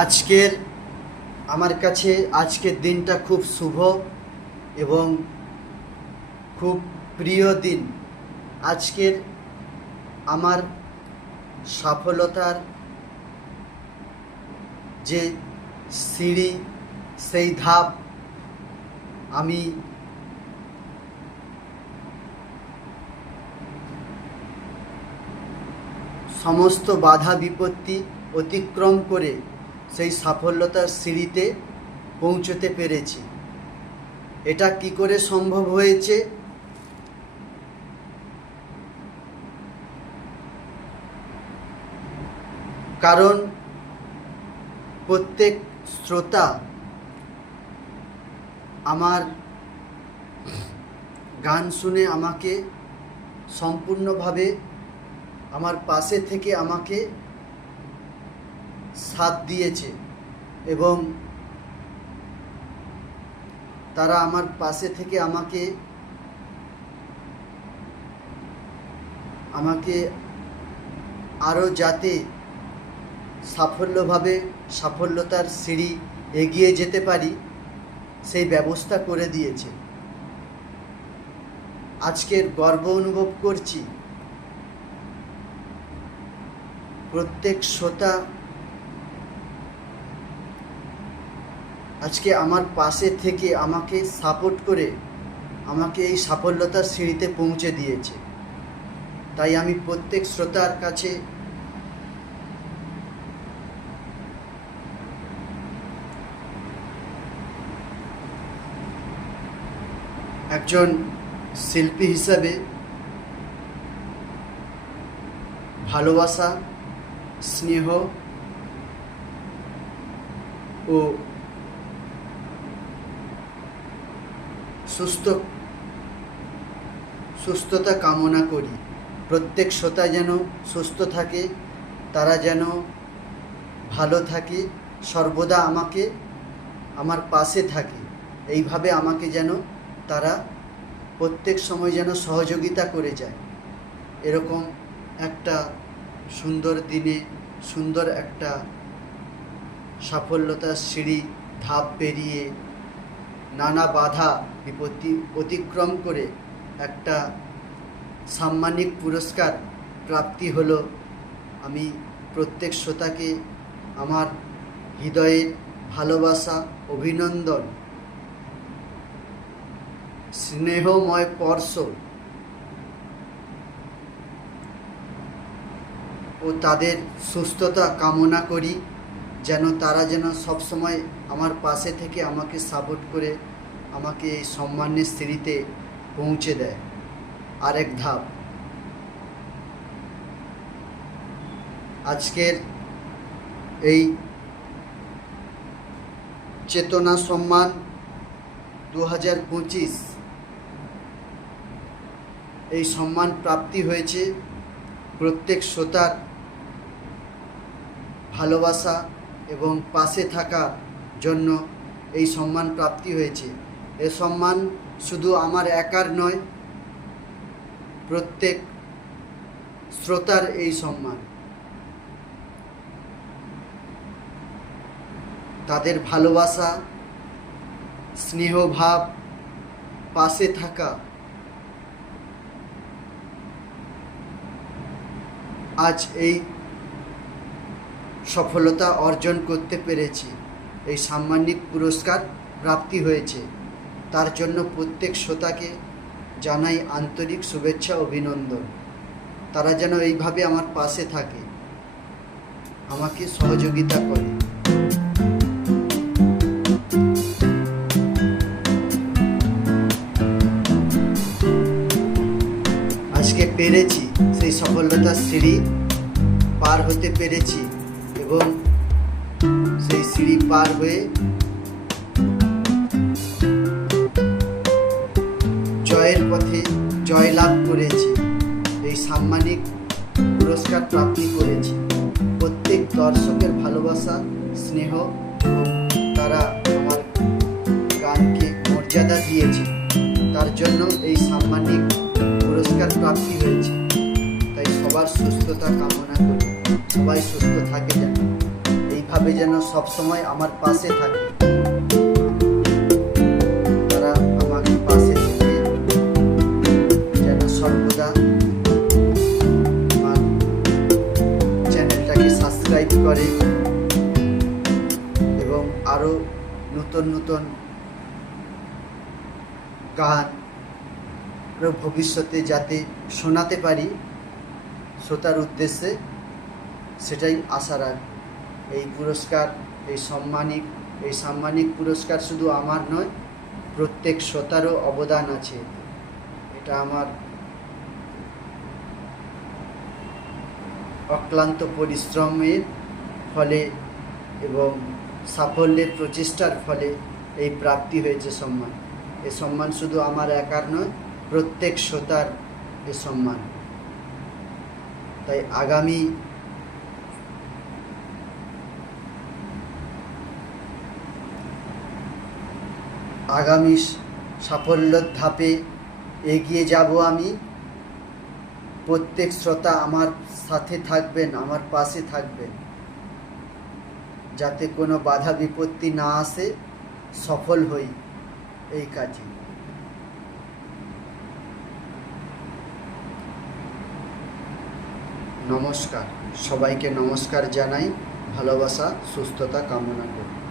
আজকের আমার কাছে আজকের দিনটা খুব শুভ এবং খুব প্রিয় দিন। আজকের আমার সফলতার যে সিঁড়ি, সেই ধাপ আমি সমস্ত বাধা বিপত্তি অতিক্রম করে সেই সাফল্যতার সিঁড়িতে পৌঁছতে পেরেছি। এটা কি করে সম্ভব হয়েছে? কারণ প্রত্যেক শ্রোতা আমার গান শুনে আমাকে সম্পূর্ণভাবে আমার পাশে থেকে আমাকে সাথ দিয়েছে এবং তারা আমার পাশে থেকে আমাকে আরও যাতে সাফল্যতার সিঁড়ি এগিয়ে যেতে পারি সেই ব্যবস্থা করে দিয়েছে। আজকের গর্ব অনুভব করছি প্রত্যেক শ্রোতা আজকে আমার পাশে থেকে আমাকে সাপোর্ট করে আমাকে এই সাফল্যতার সিঁড়িতে পৌঁছে দিয়েছে। তাই আমি প্রত্যেক শ্রোতার কাছে একজন শিল্পী হিসাবে ভালোবাসা, স্নেহ ও সুস্থতা কামনা করি। প্রত্যেক শ্রোতা যেন সুস্থ থাকে, তারা যেন ভালো থাকে, সর্বদা আমাকে আমার পাশে থাকে। এইভাবে আমাকে যেন তারা প্রত্যেক সময় যেন সহযোগিতা করে যায়। এরকম একটা সুন্দর দিনে সুন্দর একটা সাফল্যতার সিঁড়ি ধাপ পেরিয়ে নানা বাধা বিপত্তি অতিক্রম করে একটা সাম্মানিক পুরস্কার প্রাপ্তি হলো। আমি প্রত্যেক শ্রোতাকে আমার হৃদয়ের ভালোবাসা, অভিনন্দন, স্নেহময় স্পর্শ ও তাদের সুস্থতা কামনা করি, যেন তারা যেন সবসময় আমার পাশে থেকে আমাকে সাপোর্ট করে আমাকে এই সম্মানের সিঁড়িতে পৌঁছে দেয়। আরেক ধাপ আজকের এই চেতনা সম্মান 2025 এই সম্মান প্রাপ্তি হয়েছে প্রত্যেক শ্রোতার ভালোবাসা এবং পাশে থাকার জন্য এই সম্মান প্রাপ্তি হয়েছে। এ সম্মান শুধু আমার একার নয়, প্রত্যেক শ্রোতার এই সম্মান। তাদের ভালোবাসা, স্নেহভাব, পাশে থাকা আজ এই সফলতা অর্জন করতে পেরেছি, এই সাম্মানিক পুরস্কার প্রাপ্তি হয়েছে। তার জন্য প্রত্যেক শ্রোতাকে জানাই আন্তরিক শুভেচ্ছা, অভিনন্দন। তারা যেন এইভাবে আমার পাশে থাকে, আমাকে সহযোগিতা করে। আজকে পেরেছি সেই সফলতার সিঁড়ি পার হতে পেরেছি এবং সেই সিঁড়ি পার হয়ে জয়ের পথে জয়লাভ করেছি, এই সাম্মানিক পুরস্কার প্রাপ্তি করেছি। প্রত্যেক দর্শকের ভালোবাসা, স্নেহ এবং তারা আমার গানকে মর্যাদা দিয়েছে, তার জন্য এই সাম্মানিক পুরস্কার প্রাপ্তি হয়েছে। তাই সবার সুস্থতা কামনা করি, সবাই সুস্থ থাকে যেন। আর্থিকভাবে যেন সবসময় আমার পাশে থাকে, তারা আমাকে পাশে থেকে যেন সর্বদা আমার চ্যানেলটাকে সাবস্ক্রাইব করে এবং আরও নতুন নতুন গান ভবিষ্যতে যাতে শোনাতে পারি শ্রোতার উদ্দেশ্যে, সেটাই আশা রাখি। এই পুরস্কার, এই সাম্মানিক পুরস্কার শুধু আমার নয়, প্রত্যেক শ্রোতারও অবদান আছে। এটা আমার অক্লান্ত পরিশ্রমের ফলে এবং সাফল্যের প্রচেষ্টার ফলে এই প্রাপ্তি হয়েছে সম্মান। এই সম্মান শুধু আমার একার নয়, প্রত্যেক শ্রোতার এ সম্মান। তাই আগামী সাফল্যের ধাপে এগিয়ে যাব আমি। প্রত্যেক শ্রোতা আমার সাথে থাকবেন, আমার পাশে থাকবেন, যাতে কোনো বাধা বিপত্তি না আসে, সফল হই এই কাজে। নমস্কার, সবাইকে নমস্কার জানাই, ভালোবাসা সুস্থতা কামনা করি।